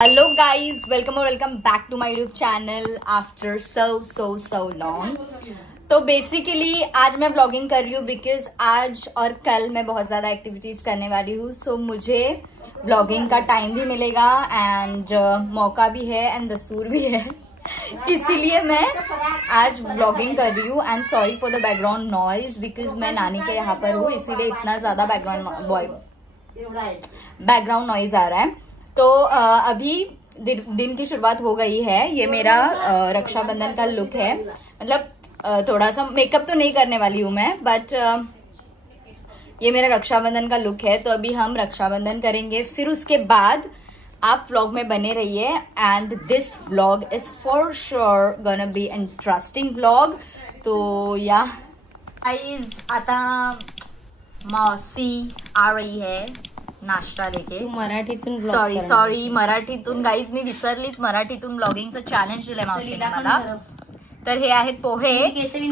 Hello guys, welcome और welcome back to my YouTube channel after so long. तो basically आज मैं vlogging कर रही हूँ बिकॉज आज और कल मैं बहुत ज्यादा एक्टिविटीज करने वाली हूँ। सो मुझे व्लॉगिंग का टाइम भी मिलेगा एंड मौका भी है एंड दस्तूर भी है, इसीलिए मैं आज व्लॉगिंग कर रही हूँ। End sorry for the background noise because मैं नानी के यहाँ पर हूँ, इसीलिए इतना ज्यादा बैकग्राउंड नॉइज आ रहा है। तो अभी दिन की शुरुआत हो गई है। ये मेरा रक्षाबंधन का लुक है, मतलब थोड़ा सा मेकअप तो नहीं करने वाली हूँ मैं, बट ये मेरा रक्षाबंधन का लुक है। तो अभी हम रक्षाबंधन करेंगे, फिर उसके बाद आप व्लॉग में बने रहिए end this vlog is for sure gonna be interesting vlog. तो या गाइस, आता मौसी आ रही है नाश्ता लेके मराठीतून सॉरी मराठीतून गाईज मी विसरलीच, मराठीतून ब्लॉगिंगचं चॅलेंज दिलंय मावशीने मला। तर हे आहेत पोहे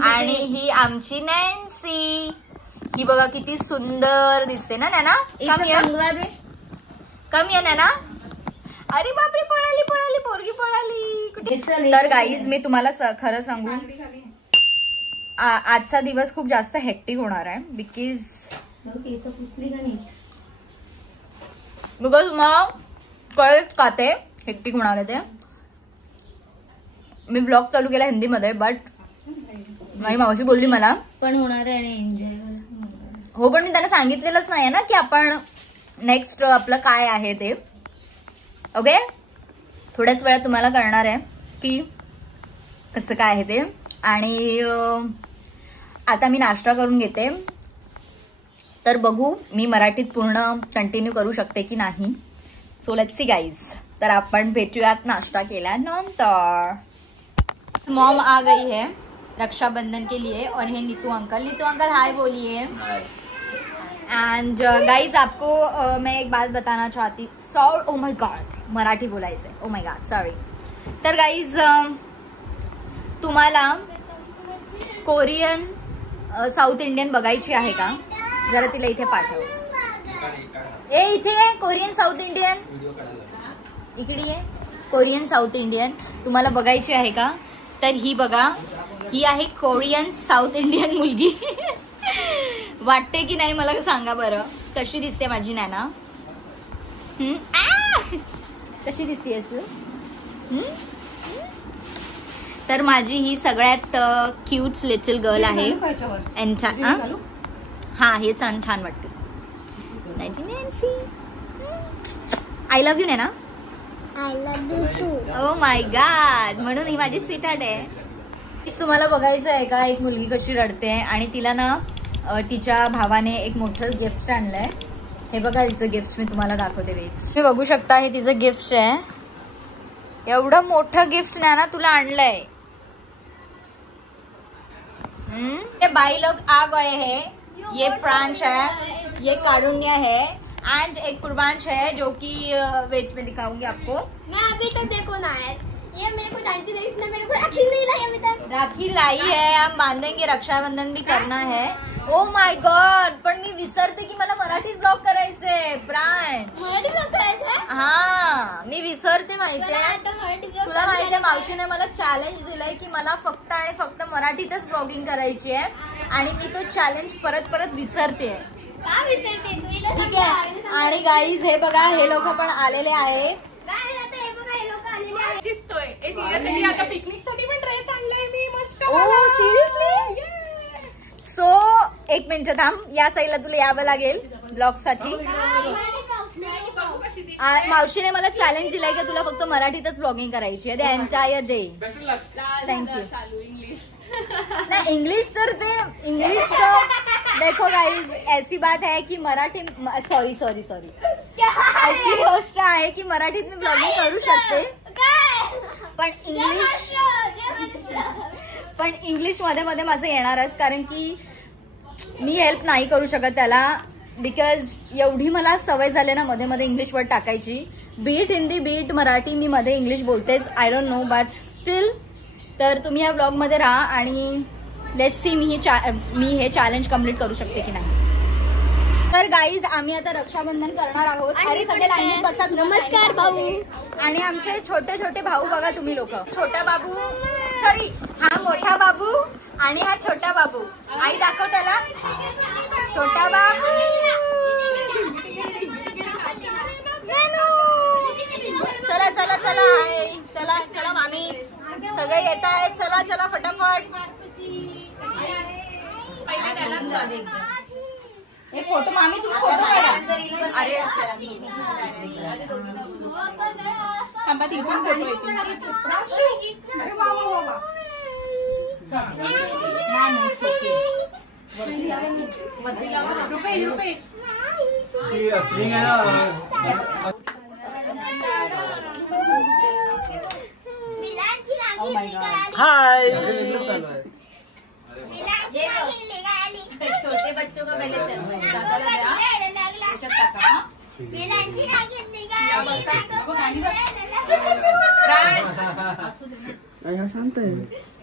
आणि ही आमची नॅन्सी, ही बघा किती सुंदर दिसते ना नैना। कमी आहे नैना। अरे बापरे, पळाली पोरगी पळाली। तर गाईज मी तुम्हाला खरं सांगू, आजचा दिवस खूप जास्त हेक्टिक होणार आहे बिकॉज मला कळेच का ते हेक्टिक होणार आहे ते। मी ब्लॉग चालू केला हिंदीमध्ये, बट माझी मावशी बोलली मला पण होणार आहे आणि एन्जॉय हो, पण मी त्यांना सांगितलेलंच नाही ना की आपण नेक्स्ट आपलं काय आहे ते। ओके, थोड्याच वेळात तुम्हाला कळणार आहे की कसं काय आहे ते। आणि आता मी नाश्ता करून घेते, तर बघू मी मराठीत पूर्ण कंटिन्यू करू शकते की नाही। So let's see guys. तर आपण भेटूयात नाश्ता केल्यानंतर। मॉम आ गई है रक्षाबंधन के लिए और है नीतू अंकल हाय बोलिए। एंड गाइज आपको मैं एक बात बताना चाहती, sorry O my God Marathi बोलायचंय, ओ माय गॉड सॉरी। तर गाइज तुम्हाला कोरियन साऊथ इंडियन बघायची आहे का? जरा तिला इथे पाठव। इथे आहे कोरियन साऊथ इंडियन, इकडे आहे कोरियन साऊथ इंडियन। तुम्हाला बघायची आहे का? तर ही बघा, ही आहे कोरियन साऊथ इंडियन मुलगी। वाटते की नाही मला सांगा बरं, कशी दिसते माझी नैना? कशी दिसतेस? तर माझी ही सगळ्यात क्यूट लिटिल गर्ल आहे। हा, हे छान वाटते। Nancy, I love you Naina. I love you too. Oh my God, म्हणून ही माझी स्वीटहार्ट आहे। तुम्हाला बघायचं आहे का एक मुलगी कशी रडते आणि तिला ना तिच्या भावाने एक मोठं गिफ्ट आणलंय। हे बघा तिचं गिफ्ट मी तुम्हाला दाखवते वेट। तुम्ही बघू शकता हे तिचं गिफ्ट आहे, एवढं मोठं गिफ्ट ना तुला आणलंय। ये भाई लोग आ गए हैं, ये प्रांश है, ये कारुण्य है एंड एक कुर्बांश है जो कि वेज में दिखाऊंगी आपको। मैं अभी तक देखो ना यार, ये मेरे को जानती नहीं, इसने मेरे को राखी नहीं लाई अभी तक। राखी लाई है, हम बांधेंगे, रक्षाबंधन भी करना है। ओ माय गॉड, पण मी विसरते की मला मराठीत ब्लॉग करायचंय प्रांश। मराठी ब्लॉग करायचं? हा, मी विसरते माहितीये। तुला माहितीये मावशीने मला चॅलेंज दिलंय की मला फक्त आणि फक्त मराठीतच ब्लॉगिंग करायची आहे आणि मी तो चॅलेंज परत विसरते। का विसरते तू? ठीक आहे। आणि गाईज हे बघा, हे लोक पण आलेले आहेत। हे बघा, हे लोक आलेले आहेत। दिसतोय तिच्यासाठी आता पिकनिक साठी पण ड्रेस आणलाय मी मस्त। ओ सिरियसली? सो एक मिनिट थांब, या साईडला तुला यावं लागेल ब्लॉग साठी। मावशीने मला चॅलेंज दिलाय की तुला फक्त मराठीतच ब्लॉगिंग करायची आहे द एंटायर डे। थँक्यू। नहीं इंग्लिश तर ते इंग्लिश तो देखो गाइज, ऐसी बात है कि मराठी सॉरी अशी गोष्ट आहे की मराठीत मी ब्लॉगिंग करू शकते, पण इंग्लिश मध्ये माझं येणारच, कारण की मी हेल्प नाही करू शकत त्याला बिकॉज एवढी मला सवय झाली ना मध्ये इंग्लिश वर्ड टाकायची। बीट हिंदी बीट मराठी मी मध्ये इंग्लिश बोलतेच, I don't know but still. तर तुम्ही या ब्लॉग मध्ये राहा आणि लेट्स सी मी हे चॅलेंज कम्प्लीट करू शकते की नाही। तर गाईज आम्ही आता रक्षाबंधन करणार आहोत. अरे सगळे लाईनीत बसतात. नमस्कार भाऊ. आणि आमचे छोटे छोटे भाऊ बघा तुम्ही लोक. छोटा बाबू, सॉरी हा मोठा बाबू आणि हा छोटा बाबू. आई दाखव त्याला. छोटा बाबू, चला चला चला. आई चला चला मामी सगळे येत आहेत. चला चला फटाफट. एक फोटो मामी तुम्ही फोटो काढा. अरे थांबा तिथून फोटो येतील. रुपेश हाय. छोटे बच्चों का पहले शांत आहे.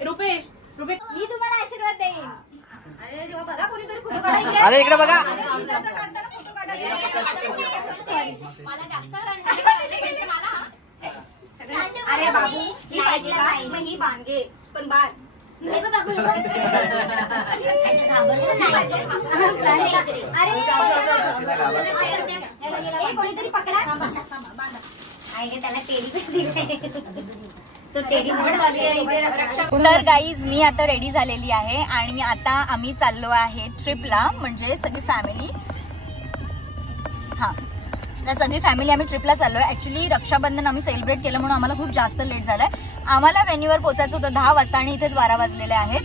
रुपेश मी तुम्हाला आशीर्वाद देईन. अरे जेव्हा बघा कोणीतरी फोटो अरे इकडे बघा. अरे बाबू ही पाहिजे का? मग ही बांधे पण बांध. कोणीतरी पकडा. त्याला तर गाईज मी आता रेडी झालेली आहे आणि आता आम्ही चाललो आहे ट्रिपला. म्हणजे सगळी फॅमिली. हा तर सगळी फॅमिली आम्ही ट्रिपला चाललोय. ऍक्च्युली रक्षाबंधन आम्ही सेलिब्रेट केलं म्हणून आम्हाला खूप जास्त लेट झालाय. आम्हाला व्हेन्यूवर पोहोचायचं होतं 10 वाजता आणि इथेच 12 वाजलेले आहेत.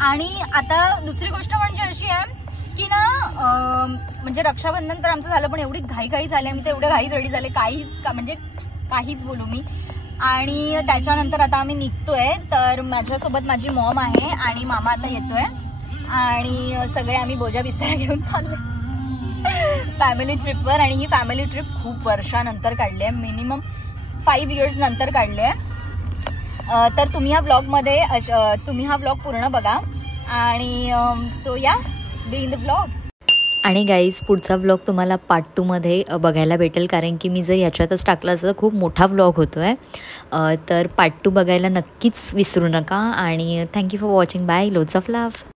आणि आता दुसरी गोष्ट म्हणजे अशी आहे की ना म्हणजे रक्षाबंधन तर आमचं झालं पण एवढी घाई झाली. आम्ही तर एवढ्या घाईत रेडी झाले म्हणजे काहीच बोलू मी. आणि त्याच्यानंतर आता आम्ही निघतोय. तर माझ्यासोबत माझी मॉम आहे आणि मामा आता येतोय आणि सगळे आम्ही बोजा बिस्तारा घेऊन चाललोय फॅमिली ट्रिपवर. आणि ही फॅमिली ट्रिप खूप वर्षानंतर काढली आहे. मिनिमम 5 years नंतर काढली आहे. तर तुम्ही हा व्लॉग पूर्ण बघा. आणि सो या बी इन द व्लॉग. आणि गाईज पुढचा व्लॉग तुम्हाला पार्ट 2 मध्ये बघायला भेटेल. कारण की मी जर याच्यातच टाकलं असं तर खूप मोठा व्लॉग होतो आहे. तर पार्ट 2 बघायला नक्कीच विसरू नका. आणि thank you for watching. Bye. Lots of love.